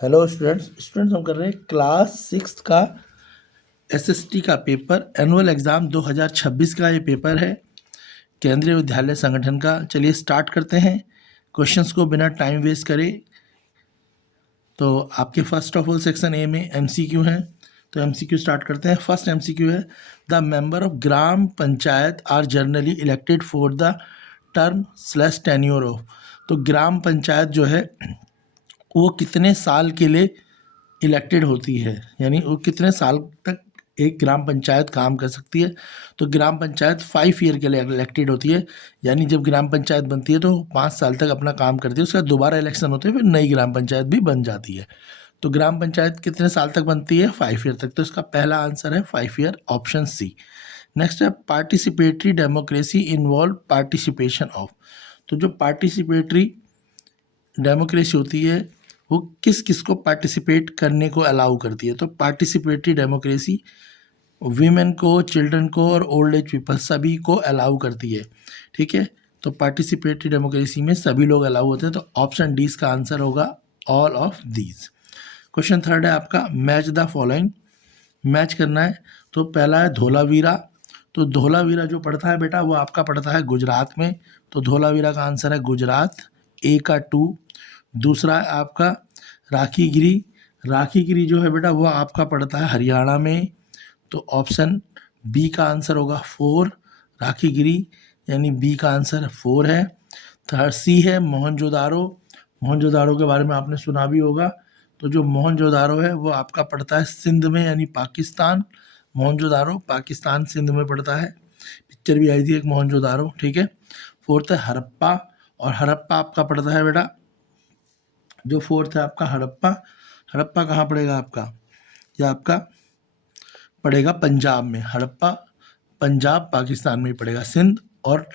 Hello students हम कर रहे हैं क्लास 6 का एसएसटी का पेपर एनुअल एग्ज़ाम 2026 का ये पेपर है केंद्रीय विद्यालय संगठन का। चलिए स्टार्ट करते हैं क्वेश्चंस को बिना टाइम वेस्ट करे। तो आपके first of all section A में एमसीक्यू हैं, तो एमसीक्यू स्टार्ट करते हैं। फर्स्ट एमसीक्यू है the member of gram panchayat are generally elected for the term slash tenure of. तो ग्राम पंचायत जो है वो कितने साल के लिए इलेक्टेड होती है, यानी वो कितने साल तक एक ग्राम पंचायत काम कर सकती है। तो ग्राम पंचायत 5 ईयर के लिए इलेक्टेड होती है, यानी जब ग्राम पंचायत बनती है तो 5 साल तक अपना काम करती है, उसके बाद दोबारा इलेक्शन होते हैं, फिर नई ग्राम पंचायत भी बन जाती है। तो ग्राम पंचायत कितने साल तक बनती है? 5 ईयर तक। तो इसका पहला आंसर है 5 ईयर, ऑप्शन सी। नेक्स्ट है participatory democracy involve participation of. तो जो पार्टिसिपेटरी डेमोक्रेसी होती है वो किस किस को पार्टिसिपेट करने को अलाउ करती है? तो पार्टिसिपेटरी डेमोक्रेसी वीमेन को, चिल्ड्रन को और ओल्ड एज पीपल सभी को अलाउ करती है। ठीक है, तो पार्टिसिपेटरी डेमोक्रेसी में सभी लोग अलाउ होते हैं, तो ऑप्शन डी इसका आंसर होगा all of these. Question third है आपका मैच द फॉलोइंग। मैच करना है, तो पहला है धोलावीरा। तो धोलावीरा जो पड़ता है बेटा वो आपका पड़ता है गुजरात में, तो धोलावीरा का आंसर है गुजरात, ए का 2। दूसरा है आपका राखीगिरी। राखीगिरी जो है बेटा वो आपका पड़ता है हरियाणा में, तो ऑप्शन बी का आंसर होगा 4 राखीगिरी, यानी बी का आंसर 4 है। थर्ड सी है मोहनजोदारो। मोहनजोदारो के बारे में आपने सुना भी होगा। तो जो मोहनजोदारो है वो आपका पड़ता है सिंध में, यानी पाकिस्तान। मोहनजोदारो पाकिस्तान सिंध में पड़ता है, पिक्चर भी आई थी एक मोहनजोदारो। ठीक है, फोर्थ है हड़प्पा, और हड़प्पा आपका पड़ता है बेटा, जो फोर्थ है आपका हड़प्पा। हड़प्पा कहाँ पड़ेगा आपका? यह आपका पड़ेगा पंजाब में। हड़प्पा पंजाब पाकिस्तान में ही पड़ेगा, सिंध और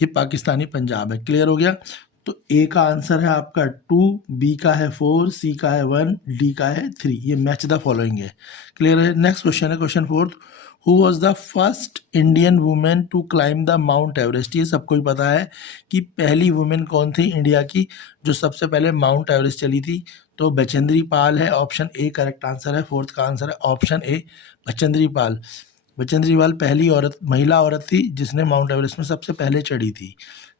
ये पाकिस्तानी पंजाब है। क्लियर हो गया? तो ए का आंसर है आपका 2, बी का है 4, सी का है 1, डी का है 3। ये मैच द फॉलोइंग है। क्लियर है? नेक्स्ट क्वेश्चन है question fourth, who was the first Indian women to climb the Mount Everest. ये सबको ही पता है कि पहली वुमेन कौन थी इंडिया की जो सबसे पहले माउंट एवरेस्ट चली थी। तो बचेंद्री पाल है, ऑप्शन ए करेक्ट आंसर है। फोर्थ का आंसर है ऑप्शन ए बचेंद्री पाल। बचेंद्री पाल पहली औरत, महिला औरत थी जिसने माउंट एवरेस्ट में सबसे पहले चढ़ी थी।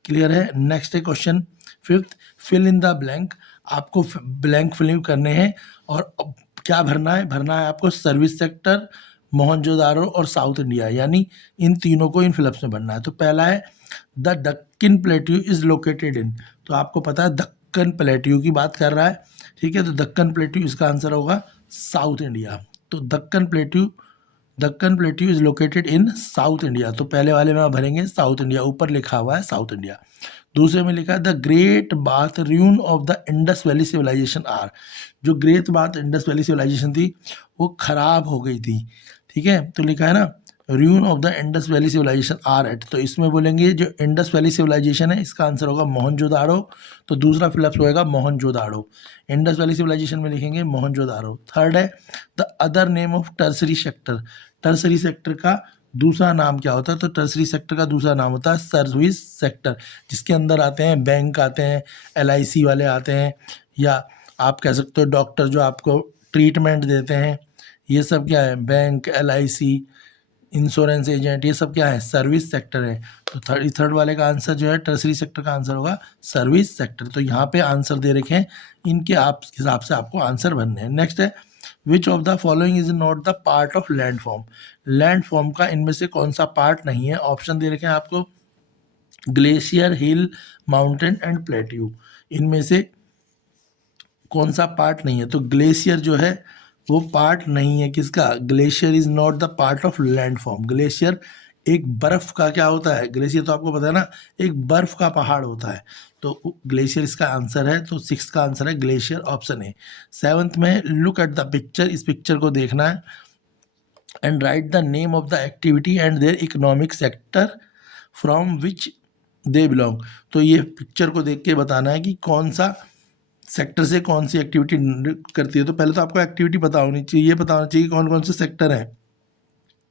क्लियर है? नेक्स्ट है question fifth, fill in the blank. आपको ब्लैंक फिलिंग करने हैं और अब क्या भरना है? भरना है आपको सर्विस सेक्टर, मोहनजोदारो और साउथ इंडिया, यानी इन तीनों को इन फिलअप्स में भरना है। तो पहला है the Deccan plateau is located in. तो आपको पता है दक्कन प्लेट्यू की बात कर रहा है। ठीक है, तो दक्कन प्लेट्यू इसका आंसर होगा साउथ इंडिया। तो Deccan plateau is located in south India. तो पहले वाले में आप भरेंगे साउथ इंडिया, ऊपर लिखा हुआ है साउथ इंडिया। दूसरे में लिखा है the great bath ruin of the Indus valley civilisation are. जो great bath Indus valley civilisation थी वो खराब हो गई थी। ठीक है, तो लिखा है ना ruins of the Indus valley civilisation are at. तो इसमें बोलेंगे जो इंडस वैली सिविलाइजेशन है इसका आंसर होगा मोहनजोदाड़ो। तो दूसरा फिलअप होएगा मोहनजोदाड़ो। इंडस वैली सिविलाइजेशन में लिखेंगे मोहनजोदाड़ो। थर्ड है the other name of tertiary sector. Tertiary sector का दूसरा नाम क्या होता है? तो टर्सरी सेक्टर का दूसरा नाम होता है सर्विस सेक्टर, जिसके अंदर आते हैं बैंक आते हैं, LIC वाले आते हैं, या आप कह सकते हो डॉक्टर जो आपको ट्रीटमेंट देते हैं। ये सब क्या है? बैंक, LIC, इंश्योरेंस एजेंट, ये सब क्या है? सर्विस सेक्टर है। तो थर्ड वाले का आंसर जो है टर्सरी सेक्टर का आंसर होगा सर्विस सेक्टर। तो यहाँ पे आंसर दे रखे हैं, इनके आप हिसाब से आपको आंसर भरने हैं। नेक्स्ट है which of the following is not the part of land form. Land form का इनमें से कौन सा पार्ट नहीं है? ऑप्शन दे रखे हैं आपको glacier, hill, mountain and plateau. इनमें से कौन सा पार्ट नहीं है? तो ग्लेशियर जो है वो पार्ट नहीं है किसका? Glacier is not the part of land form. Glacier एक बर्फ का क्या होता है? ग्लेशियर तो आपको पता है ना, एक बर्फ का पहाड़ होता है। तो ग्लेशियर इसका आंसर है। तो 6 का आंसर है ग्लेशियर, ऑप्शन ए। 7th में लुक एट द पिक्चर, इस पिक्चर को देखना है and right the name of the activity and their economic sector from which they belong. तो ये पिक्चर को देख के बताना है कि कौन सा सेक्टर से कौन सी एक्टिविटी करती है। तो पहले तो आपको एक्टिविटी पता होनी चाहिए, ये पता होना चाहिए कौन कौन से सेक्टर हैं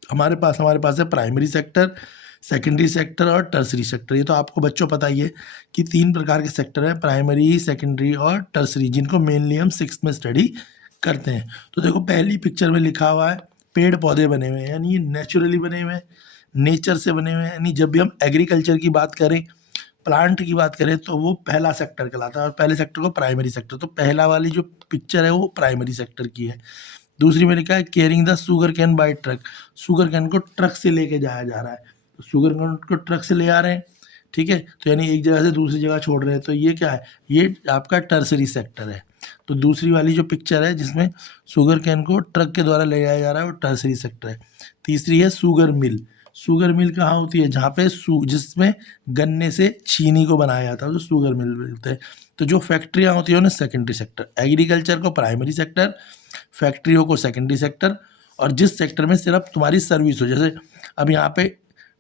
हमारे पास है प्राइमरी सेक्टर, सेकेंडरी सेक्टर और टर्सरी सेक्टर। ये तो आपको बच्चों पता ही है कि 3 प्रकार के सेक्टर हैं, प्राइमरी, सेकेंडरी और टर्सरी, जिनको मेनली हम 6th में स्टडी करते हैं। तो देखो पहली पिक्चर में लिखा हुआ है पेड़ पौधे बने हुए हैं, यानी ये नेचुरली बने हुए हैं, नेचर से बने हुए हैं। यानी जब भी हम एग्रीकल्चर की बात करें, प्लांट की बात करें, तो वो पहला सेक्टर कहलाता है और पहले सेक्टर को प्राइमरी सेक्टर। तो पहला वाली जो पिक्चर है वो प्राइमरी सेक्टर की है। दूसरी में लिखा है caring the sugar can buy truck, sugar cane को ट्रक से लेके जाया जा रहा है। तो शुगर कैन को ट्रक से ले आ रहे हैं, ठीक है, तो यानी एक जगह से दूसरी जगह छोड़ रहे हैं। तो ये क्या है, ये आपका टर्सरी सेक्टर है। तो दूसरी वाली जो पिक्चर है जिसमें शुगर कैन को ट्रक के द्वारा ले जाया जा रहा है वो टर्सरी सेक्टर है। तीसरी है शुगर मिल। शुगर मिल कहाँ होती है, जहाँ पे जिसमें गन्ने से चीनी को बनाया जाता है, तो शुगर मिल बोलते हैं। तो जो फैक्ट्रियाँ होती है उन्हें सेकेंडरी सेक्टर, एग्रीकल्चर को प्राइमरी सेक्टर, फैक्ट्रियों को सेकेंडरी सेक्टर, और जिस सेक्टर में सिर्फ तुम्हारी सर्विस हो, जैसे अब यहाँ पे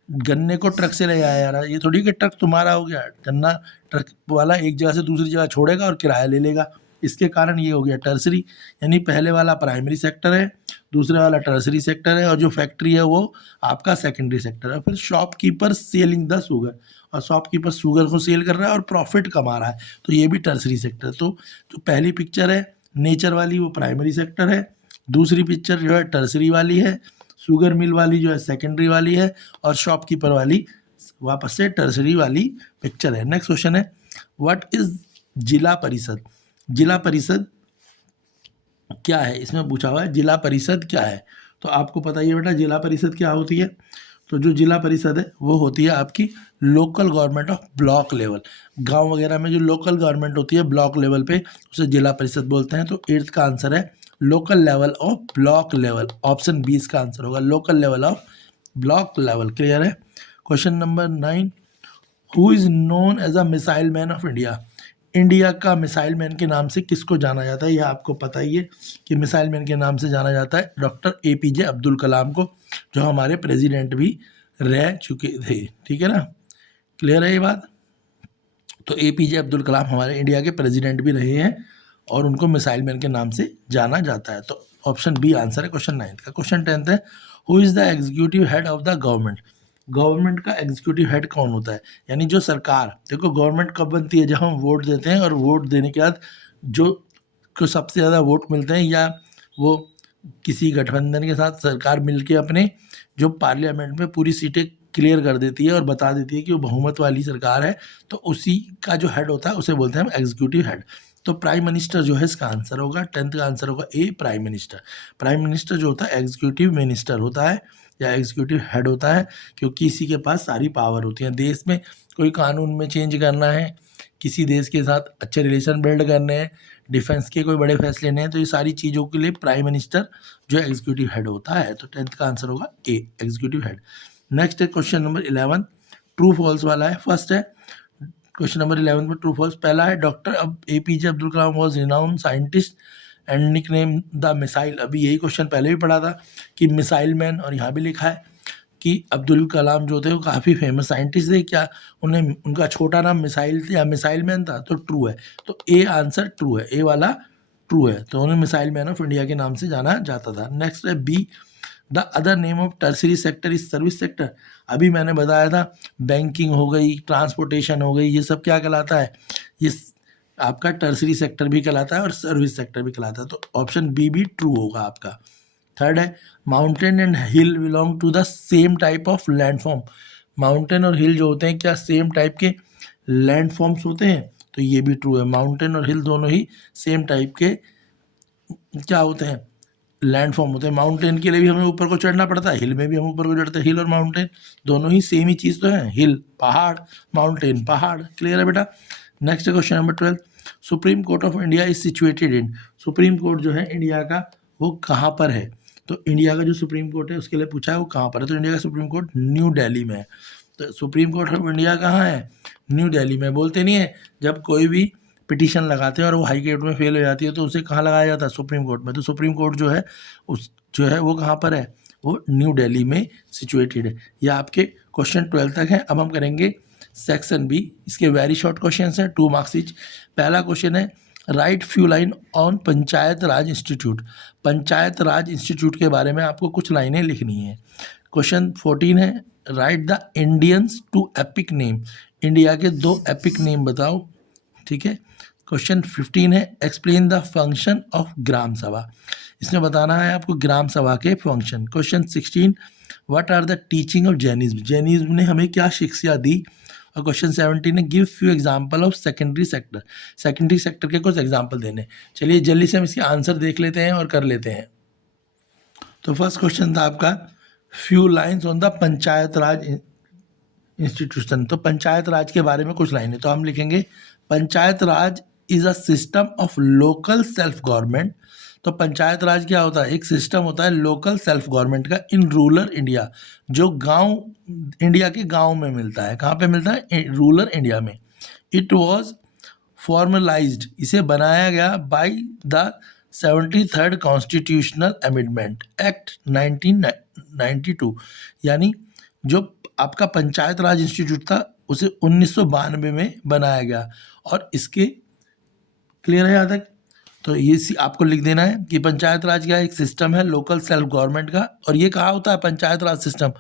गन्ने को ट्रक से ले आया जा रहा है, ये थोड़ी कि ट्रक तुम्हारा हो गया, गन्ना ट्रक वाला एक जगह से दूसरी जगह छोड़ेगा और किराया ले लेगा, इसके कारण ये हो गया टर्सरी। यानी पहले वाला प्राइमरी सेक्टर है, दूसरे वाला टर्सरी सेक्टर है, और जो फैक्ट्री है वो आपका सेकेंडरी सेक्टर है। फिर शॉपकीपर सेलिंग द शुगर, और शॉपकीपर शुगर को सेल कर रहा है और प्रॉफिट कमा रहा है, तो ये भी टर्सरी सेक्टर। तो जो पहली पिक्चर है नेचर वाली वो प्राइमरी सेक्टर है, दूसरी पिक्चर जो है टर्सरी वाली है, शुगर मिल वाली जो है सेकेंडरी वाली है, और शॉपकीपर वाली वापस से टर्सरी वाली पिक्चर है। नेक्स्ट क्वेश्चन है व्हाट इज जिला परिषद। जिला परिषद क्या है, इसमें पूछा हुआ है जिला परिषद क्या है। तो आपको पता ही है बेटा जिला परिषद क्या होती है। तो जो जिला परिषद है वो होती है आपकी local government of block level. गांव वगैरह में जो लोकल गवर्नमेंट होती है ब्लॉक लेवल पे, उसे जिला परिषद बोलते हैं। तो 8th का आंसर है local level of block level, option 20 का आंसर होगा local level of block level. Clear है। Question number 9, who is known as a missile man of India. India का मिसाइल मैन के नाम से किसको जाना जाता है, यह आपको पता ही है कि मिसाइल मैन के नाम से जाना जाता है डॉक्टर APJ अब्दुल कलाम को, जो हमारे प्रेसिडेंट भी रह चुके थे। ठीक है ना, क्लियर है ये बात। तो APJ अब्दुल कलाम हमारे इंडिया के प्रेसिडेंट भी रहे हैं और उनको मिसाइल मैन के नाम से जाना जाता है। तो ऑप्शन बी आंसर है क्वेश्चन 9 का। क्वेश्चन 10 है who is the executive head of the government. Government का एग्जीक्यूटिव हेड कौन होता है, यानी जो सरकार, देखो गवर्नमेंट कब बनती है, जब हम वोट देते हैं और वोट देने के बाद जो को सबसे ज़्यादा वोट मिलते हैं, या वो किसी गठबंधन के साथ सरकार मिलके अपने जो पार्लियामेंट में पूरी सीटें क्लियर कर देती है और बता देती है कि वो बहुमत वाली सरकार है, तो उसी का जो हेड होता है उसे बोलते हैं हम एग्जीक्यूटिव हेड। तो प्राइम मिनिस्टर जो है इसका आंसर होगा, 10th का आंसर होगा ए प्राइम मिनिस्टर। प्राइम मिनिस्टर जो होता है एग्जीक्यूटिव मिनिस्टर होता है या एग्जीक्यूटिव हेड होता है, क्योंकि इसी के पास सारी पावर होती है। देश में कोई कानून में चेंज करना है, किसी देश के साथ अच्छे रिलेशन बिल्ड करने हैं, डिफेंस के कोई बड़े फैसले लेने हैं, तो ये सारी चीज़ों के लिए प्राइम मिनिस्टर जो एग्जीक्यूटिव हेड होता है। तो 10th का आंसर होगा ए एग्जीक्यूटिव हेड। नेक्स्ट है क्वेश्चन नंबर 11, ट्रू फॉल्स वाला है। फर्स्ट है क्वेश्चन नंबर 11 में ट्रू फॉल्स। पहला है doctor APJ Abdul Kalam was renowned scientist and nickname the missile. अभी यही क्वेश्चन पहले भी पढ़ा था कि मिसाइल मैन, और यहाँ भी लिखा है कि अब्दुल कलाम जो थे वो काफ़ी फेमस साइंटिस्ट थे, क्या उन्हें उनका छोटा नाम मिसाइल या मिसाइल मैन था। तो ट्रू है, तो ए आंसर ट्रू है, ए वाला ट्रू है। तो उन्हें मिसाइल मैन ऑफ इंडिया के नाम से जाना जाता था। नेक्स्ट है B, the other name of tertiary sector is service sector. अभी मैंने बताया था बैंकिंग हो गई, ट्रांसपोर्टेशन हो गई, ये सब क्या कहलाता है, ये आपका टर्सरी सेक्टर भी कहलाता है और सर्विस सेक्टर भी कहलाता है। तो ऑप्शन बी भी ट्रू होगा आपका। थर्ड है mountain and hill belong to the same type of landform. Mountain और हिल जो होते हैं क्या सेम टाइप के लैंडफॉर्म्स होते हैं, तो ये भी ट्रू है। माउंटेन और हिल दोनों ही सेम टाइप के क्या होते हैं, लैंडफॉर्म होते हैं। माउंटेन के लिए भी हमें ऊपर को चढ़ना पड़ता है, हिल में भी हम ऊपर को चढ़ते हैं। हिल और माउंटेन दोनों ही सेम ही चीज़ तो है, हिल पहाड़, माउंटेन पहाड़। क्लियर है बेटा। Next question number 12, supreme court of India is situated in. Supreme court जो है इंडिया का वो कहाँ पर है, तो इंडिया का जो सुप्रीम कोर्ट है उसके लिए पूछा है वो कहाँ पर है, तो इंडिया का सुप्रीम कोर्ट न्यू दिल्ली में है। तो सुप्रीम कोर्ट ऑफ इंडिया कहाँ है, न्यू दिल्ली में। बोलते नहीं है जब कोई भी पिटीशन लगाते हैं और वो हाई कोर्ट में फेल हो जाती है तो उसे कहाँ लगाया जाता है, सुप्रीम कोर्ट में। तो सुप्रीम कोर्ट जो है उस जो है वो कहाँ पर है, वो न्यू दिल्ली में सिचुएटेड है। ये आपके क्वेश्चन 12 तक है। अब हम करेंगे सेक्शन बी, इसके वेरी शॉर्ट क्वेश्चन हैं, 2 मार्क्स ईच। पहला क्वेश्चन है right few line on panchayat Raj institute. Panchayat Raj institute के बारे में आपको कुछ लाइनें लिखनी है। क्वेश्चन 14 है write the Indians two epic name, India के 2 एपिक नेम बताओ, ठीक है। क्वेश्चन 15 है explain the function of Gram Sabha, इसमें बताना है आपको ग्राम सभा के function. Question 16 what are the teaching of Jainism, Jainism ने हमें क्या शिक्षा दी। और क्वेश्चन 17 है give few example of secondary sector, secondary sector के कुछ एग्जाम्पल देने। चलिए जल्दी से हम इसके आंसर देख लेते हैं और कर लेते हैं। तो फर्स्ट क्वेश्चन था आपका few lines on the panchayat Raj institution, तो पंचायत राज के बारे में कुछ लाइनें, तो हम लिखेंगे Panchayat Raj is a system of local self government. तो पंचायत राज क्या होता है, एक सिस्टम होता है लोकल सेल्फ गवर्नमेंट का इन रूरल इंडिया, जो गांव इंडिया के गांव में मिलता है। कहाँ पे मिलता है, रूरल इंडिया में। इट वाज फॉर्मलाइज्ड, इसे बनाया गया by the 73rd constitutional amendment act 1992, यानी जो आपका पंचायत राज इंस्टीट्यूट था उसे 1992 में बनाया गया। और इसके क्लियर है यहाँ तक, तो ये आपको लिख देना है कि पंचायत राज का एक सिस्टम है लोकल सेल्फ गवर्नमेंट का, और ये कहाँ होता है पंचायत राज सिस्टम,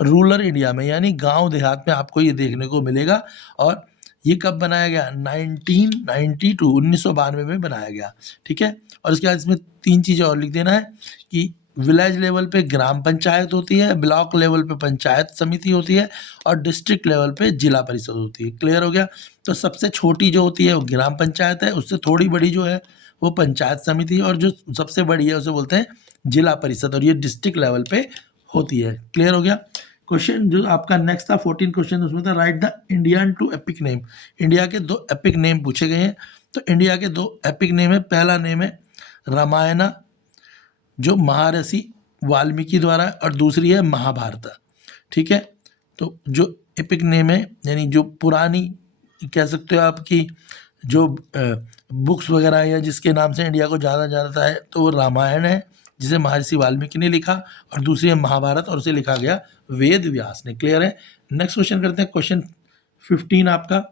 रूरल इंडिया में, यानी गांव देहात में आपको ये देखने को मिलेगा। और ये कब बनाया गया, 1992 1992 में बनाया गया, ठीक है। और इसके बाद इसमें 3 चीज़ें और लिख देना है कि विलेज लेवल पे ग्राम पंचायत होती है, ब्लॉक लेवल पे पंचायत समिति होती है, और डिस्ट्रिक्ट लेवल पे जिला परिषद होती है। क्लियर हो गया। तो सबसे छोटी जो होती है वो ग्राम पंचायत है, उससे थोड़ी बड़ी जो है वो पंचायत समिति है, और जो सबसे बड़ी है उसे बोलते हैं जिला परिषद, और ये डिस्ट्रिक्ट लेवल पे होती है। क्लियर हो गया। क्वेश्चन जो आपका नेक्स्ट था 14 क्वेश्चन, उसमें था write the Indian two epic name, India के 2 एपिक नेम पूछे गए हैं। तो इंडिया के 2 एपिक नेम है, पहला नेम है रामायण जो महर्षि वाल्मीकि द्वारा, और दूसरी है महाभारत, ठीक है। तो जो एपिक नेम है यानी जो पुरानी कह सकते हो आपकी जो बुक्स वगैरह या जिसके नाम से इंडिया को जाना जाता है, तो वो रामायण है जिसे महर्षि वाल्मीकि ने लिखा, और दूसरी है महाभारत और उसे लिखा गया वेद व्यास ने। क्लियर है। नेक्स्ट क्वेश्चन करते हैं, क्वेश्चन 15 आपका।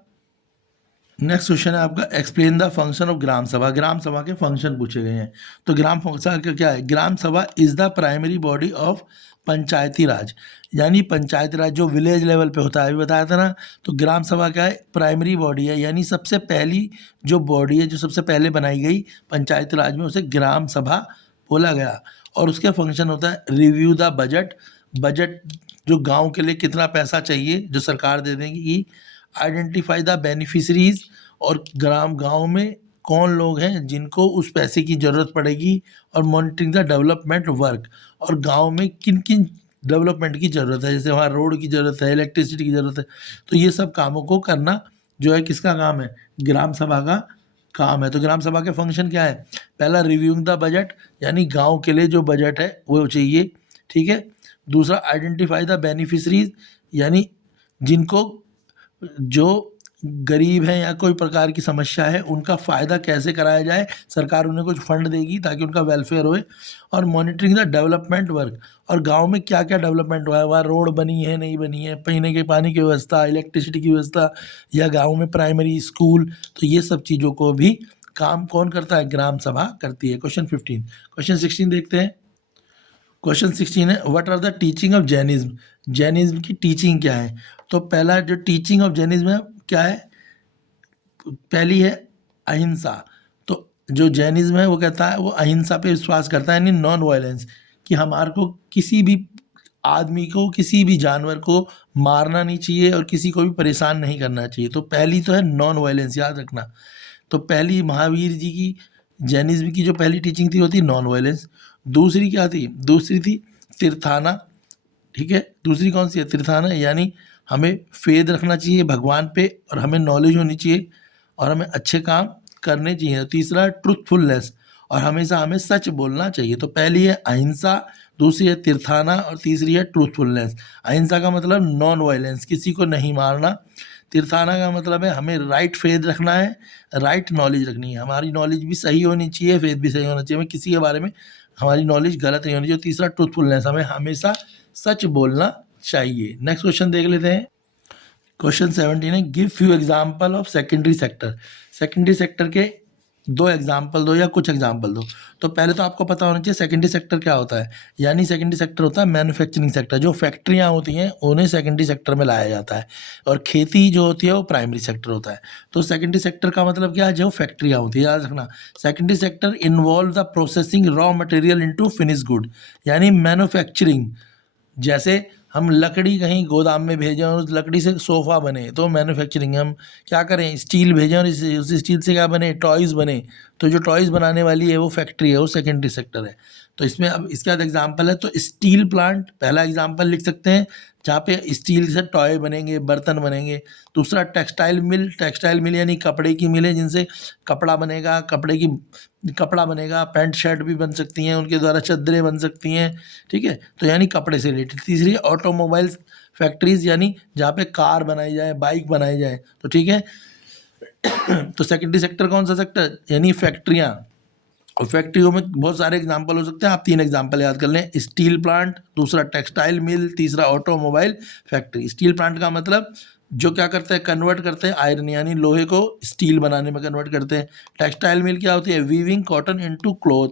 नेक्स्ट क्वेश्चन है आपका explain the function of Gram सभा, ग्राम सभा के फंक्शन पूछे गए हैं। तो ग्राम सभा का क्या है, Gram Sabha is the primary body of Panchayati Raj, यानी पंचायती राज जो विलेज लेवल पे होता है, अभी बताया था ना। तो ग्राम सभा क्या है, प्राइमरी बॉडी है, यानी सबसे पहली जो बॉडी है जो सबसे पहले बनाई गई पंचायती राज में, उसे ग्राम सभा बोला गया। और उसका फंक्शन होता है रिव्यू द बजट, बजट जो गांव के लिए कितना पैसा चाहिए जो सरकार दे देगी, आइडेंटिफाई द बेनिफिशरीज, और गांव में कौन लोग हैं जिनको उस पैसे की ज़रूरत पड़ेगी, और मॉनिटरिंग द डेवलपमेंट वर्क, और गांव में किन किन डेवलपमेंट की ज़रूरत है, जैसे वहाँ रोड की ज़रूरत है, इलेक्ट्रिसिटी की ज़रूरत है, तो ये सब कामों को करना जो है किसका काम है, ग्राम सभा का काम है। तो ग्राम सभा के फंक्शन क्या है, पहला रिव्यूइंग द बजट, यानी गांव के लिए जो बजट है वो चाहिए, ठीक है। दूसरा आइडेंटिफाई द बेनिफिशरीज, यानी जिनको जो गरीब हैं या कोई प्रकार की समस्या है उनका फ़ायदा कैसे कराया जाए, सरकार उन्हें कुछ फंड देगी ताकि उनका वेलफेयर होए। और मॉनिटरिंग द डेवलपमेंट वर्क, और गांव में क्या क्या डेवलपमेंट हुआ है, वहाँ रोड बनी है नहीं बनी है, पीने के पानी की व्यवस्था, इलेक्ट्रिसिटी की व्यवस्था, या गाँव में प्राइमरी स्कूल, तो ये सब चीज़ों को भी काम कौन करता है, ग्राम सभा करती है। क्वेश्चन 15। क्वेश्चन 16 देखते हैं। क्वेश्चन 16 है what are the teaching of Jainism, Jainism की टीचिंग क्या है। तो पहला जो टीचिंग ऑफ जैनिज्म है क्या है, पहली है अहिंसा। तो जो जैनिज्म है वो कहता है वो अहिंसा पे विश्वास करता है, यानी नॉन वायलेंस, कि हमारे को किसी भी आदमी को किसी भी जानवर को मारना नहीं चाहिए और किसी को भी परेशान नहीं करना चाहिए। तो पहली तो है नॉन वायलेंस, याद रखना। तो पहली महावीर जी की जैनिज्म की जो पहली टीचिंग थी वो थी नॉन वायलेंस। दूसरी क्या थी, दूसरी थी तीर्थाना, ठीक है। दूसरी कौन सी है, तीर्थाना, यानी हमें फेद रखना चाहिए भगवान पे, और हमें नॉलेज होनी चाहिए, और हमें अच्छे काम करने चाहिए। तीसरा ट्रूथफुलनेस, और हमेशा हमें सच बोलना चाहिए। तो पहली है अहिंसा, दूसरी है तीर्थाना, और तीसरी है ट्रूथफुलनेस। अहिंसा का मतलब नॉन वायलेंस, किसी को नहीं मारना। तीर्थाना का मतलब है हमें राइट फेथ रखना है, राइट नॉलेज रखनी है, हमारी नॉलेज भी सही होनी चाहिए, फेथ भी सही होना चाहिए, हमें किसी के बारे में हमारी नॉलेज गलत नहीं होनी चाहिए। तीसरा ट्रूथफुलनेस, हमें हमेशा सच बोलना चाहिए। नेक्स्ट क्वेश्चन देख लेते हैं। क्वेश्चन 17 है give few example of secondary sector, secondary sector के दो एग्जाम्पल दो या कुछ एग्जाम्पल दो। तो पहले तो आपको पता होना चाहिए सेकेंडरी सेक्टर क्या होता है। यानी सेकेंडरी सेक्टर होता है मैन्युफैक्चरिंग सेक्टर, जो फैक्ट्रियाँ होती हैं उन्हें सेकेंडरी सेक्टर में लाया जाता है, और खेती जो होती है वो प्राइमरी सेक्टर होता है। तो सेकेंडरी सेक्टर का मतलब क्या है, जो फैक्ट्रियाँ होती है, याद रखना। Secondary sector involve the processing raw material into finish good, यानी मैन्युफैक्चरिंग। जैसे हम लकड़ी कहीं गोदाम में भेजें और उस लकड़ी से सोफ़ा बने तो मैन्युफैक्चरिंग। हम क्या करें, स्टील भेजें और उस स्टील से क्या बने, टॉयज़ बने, तो जो टॉयज़ बनाने वाली है वो फैक्ट्री है, वो सेकेंडरी सेक्टर है। तो इसमें अब इसके बाद एग्जांपल है, तो स्टील प्लांट पहला एग्जांपल लिख सकते हैं, जहाँ पे स्टील से टॉय बनेंगे, बर्तन बनेंगे। दूसरा टेक्सटाइल मिल, टेक्सटाइल मिल यानी कपड़े की मिलें जिनसे कपड़ा बनेगा, कपड़ा बनेगा, पैंट शर्ट भी बन सकती हैं, उनके द्वारा चादरें बन सकती हैं, ठीक है, तो यानी कपड़े से रिलेटेड। तीसरी ऑटोमोबाइल्स फैक्ट्रीज, यानी जहाँ पे कार बनाई जाए, बाइक बनाई जाए, तो ठीक है। तो सेकेंडरी सेक्टर कौन सा सेक्टर, यानी फैक्ट्रियाँ। और फैक्ट्रियों में बहुत सारे एग्जाम्पल हो सकते हैं, आप 3 एग्जाम्पल याद कर लें, स्टील प्लांट, दूसरा टेक्सटाइल मिल, तीसरा ऑटोमोबाइल फैक्ट्री। स्टील प्लांट का मतलब जो क्या करते हैं, कन्वर्ट करते हैं आयरन यानी लोहे को स्टील बनाने में कन्वर्ट करते हैं। टेक्सटाइल मिल क्या होती है, वीविंग कॉटन इनटू क्लॉथ,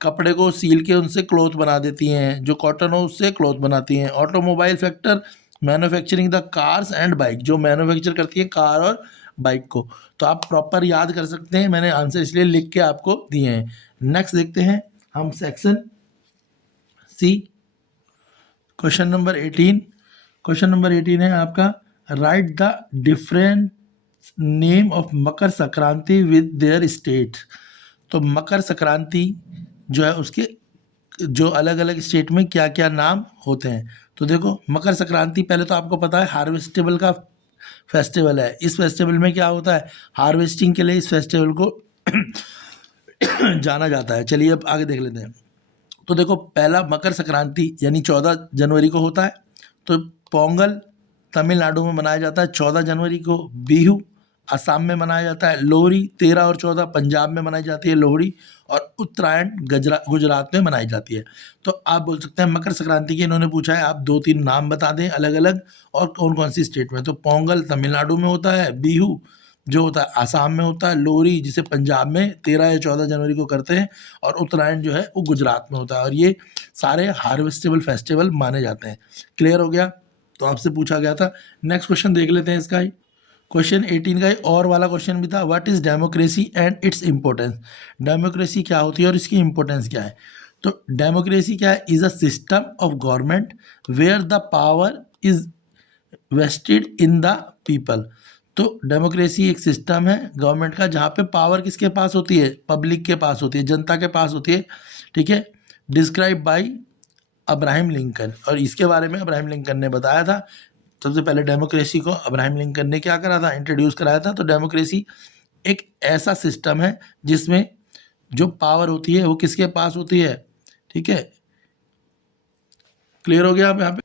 कपड़े को सील के उनसे क्लॉथ बना देती हैं, जो कॉटन हो उससे क्लॉथ बनाती हैं। Automobile factor manufacturing the cars and bike, जो मैन्युफैक्चर करती है कार और बाइक को। तो आप प्रॉपर याद कर सकते हैं, मैंने आंसर इसलिए लिख के आपको दिए हैं। नेक्स्ट देखते हैं हम section C, question number 18। Question number 18 है आपका, write the different name of Makar Sankranti with their state. तो मकर संक्रांति जो है उसके जो अलग अलग स्टेट में क्या क्या नाम होते हैं। तो देखो मकर संक्रांति पहले तो आपको पता है हार्वेस्टेबल का फेस्टिवल है। इस फेस्टिवल में क्या होता है, हार्वेस्टिंग के लिए इस फेस्टिवल को जाना जाता है। चलिए अब आगे देख लेते हैं। तो देखो पहला मकर संक्रांति यानी 14 जनवरी को होता है। तो पोंगल तमिलनाडु में मनाया जाता है 14 जनवरी को। बिहू असम में मनाया जाता है। लोहड़ी 13 और 14 पंजाब में मनाई जाती है लोहड़ी। और उत्तरायण गुजरात में मनाई जाती है। तो आप बोल सकते हैं मकर संक्रांति के इन्होंने पूछा है, आप 2-3 नाम बता दें अलग अलग, और कौन कौन सी स्टेट में। तो पोंगल तमिलनाडु में होता है, बिहू जो होता है आसाम में होता है, लोहड़ी जिसे पंजाब में 13 या 14 जनवरी को करते हैं, और उत्तरायण जो है वो गुजरात में होता है। और ये सारे हार्वेस्टेबल फेस्टिवल माने जाते हैं। क्लियर हो गया, तो आपसे पूछा गया था। नेक्स्ट क्वेश्चन देख लेते हैं इसका ही। क्वेश्चन 18 का एक और वाला क्वेश्चन भी था, what is democracy and its importance. Democracy क्या होती है और इसकी इंपॉर्टेंस क्या है। तो डेमोक्रेसी क्या है, is a system of government where the power is vested in the people. तो डेमोक्रेसी एक सिस्टम है गवर्नमेंट का जहाँ पे पावर किसके पास होती है, पब्लिक के पास होती है, जनता के पास होती है, ठीक है। डिस्क्राइब बाय अब्राहम लिंकन, और इसके बारे में अब्राहम लिंकन ने बताया था। सबसे पहले डेमोक्रेसी को अब्राहम लिंकन ने क्या करा था, इंट्रोड्यूस कराया था। तो डेमोक्रेसी एक ऐसा सिस्टम है जिसमें जो पावर होती है वो किसके पास होती है, ठीक है। क्लियर हो गया आप यहाँ पे।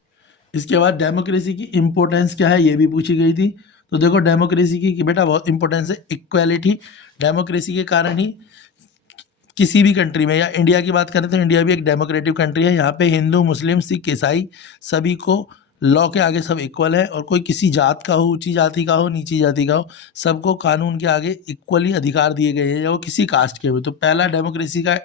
इसके बाद डेमोक्रेसी की इम्पोर्टेंस क्या है ये भी पूछी गई थी। तो देखो डेमोक्रेसी की बेटा बहुत इंपॉर्टेंस है, इक्वालिटी। डेमोक्रेसी के कारण ही किसी भी कंट्री में, या इंडिया की बात करें तो इंडिया भी एक डेमोक्रेटिक कंट्री है। यहाँ पे हिंदू मुस्लिम सिख ईसाई सभी को लॉ के आगे सब इक्वल है, और कोई किसी जात का हो, ऊंची जाति का हो, नीची जाति का हो, सबको कानून के आगे इक्वली अधिकार दिए गए हैं, या वो किसी कास्ट के हो। तो पहला डेमोक्रेसी का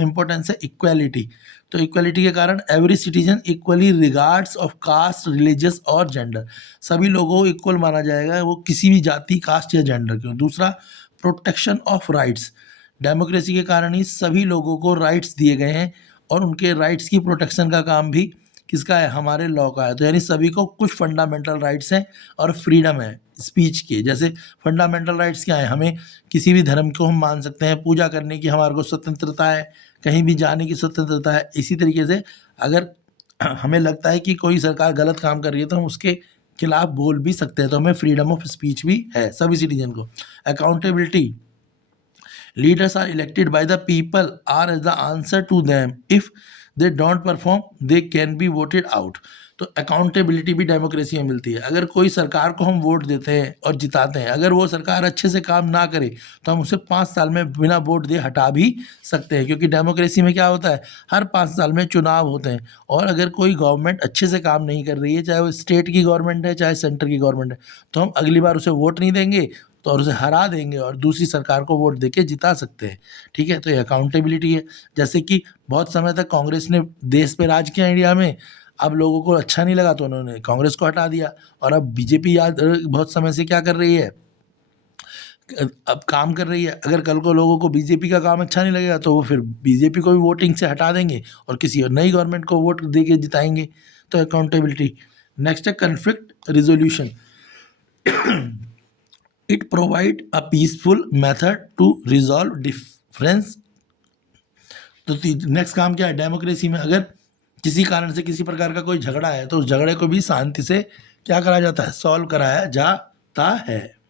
इंपॉर्टेंस है इक्वालिटी। तो इक्वालिटी के कारण every citizen equally regards of caste, religious और जेंडर, सभी लोगों को इक्वल माना जाएगा, वो किसी भी जाति, कास्ट या जेंडर के हो। दूसरा प्रोटेक्शन ऑफ राइट्स, डेमोक्रेसी के कारण ही सभी लोगों को राइट्स दिए गए हैं, और उनके राइट्स की प्रोटेक्शन का काम भी किसका है, हमारे लॉ का है। तो यानी सभी को कुछ फंडामेंटल राइट्स हैं और फ्रीडम है स्पीच की। जैसे फंडामेंटल राइट्स क्या है, हमें किसी भी धर्म को हम मान सकते हैं, पूजा करने की हमारे को स्वतंत्रता है, कहीं भी जाने की स्वतंत्रता है। इसी तरीके से अगर हमें लगता है कि कोई सरकार गलत काम कर रही है तो हम उसके खिलाफ बोल भी सकते हैं, तो हमें फ्रीडम ऑफ स्पीच भी है सभी सिटीजन को। Accountability, leaders are elected by the people are as the answer to them, if they don't perform they can be voted out. तो अकाउंटेबिलिटी भी डेमोक्रेसी में मिलती है। अगर कोई सरकार को हम वोट देते हैं और जिताते हैं, अगर वो सरकार अच्छे से काम ना करे तो हम उसे 5 साल में बिना वोट दिए हटा भी सकते हैं, क्योंकि डेमोक्रेसी में क्या होता है, हर 5 साल में चुनाव होते हैं। और अगर कोई गवर्नमेंट अच्छे से काम नहीं कर रही है, चाहे वो स्टेट की गवर्नमेंट है चाहे सेंटर की गवर्नमेंट है, तो हम अगली बार उसे वोट नहीं देंगे, तो और उसे हरा देंगे और दूसरी सरकार को वोट देके जिता सकते हैं। ठीक है, तो ये अकाउंटेबिलिटी है। जैसे कि बहुत समय तक कांग्रेस ने देश पे राज किया इंडिया में, अब लोगों को अच्छा नहीं लगा तो उन्होंने कांग्रेस को हटा दिया, और अब बीजेपी याद बहुत समय से क्या कर रही है, अब काम कर रही है। अगर कल को लोगों को बीजेपी का काम अच्छा नहीं लगेगा तो वो फिर बीजेपी को भी वोटिंग से हटा देंगे और किसी और नई गवर्नमेंट को वोट दे के जिताएंगे। तो अकाउंटेबिलिटी। नेक्स्ट है conflict resolution. It provide a peaceful method to resolve difference. तो नेक्स्ट काम क्या है, डेमोक्रेसी में अगर किसी कारण से किसी प्रकार का कोई झगड़ा है तो उस झगड़े को भी शांति से क्या करा जाता है, सॉल्व कराया जाता है।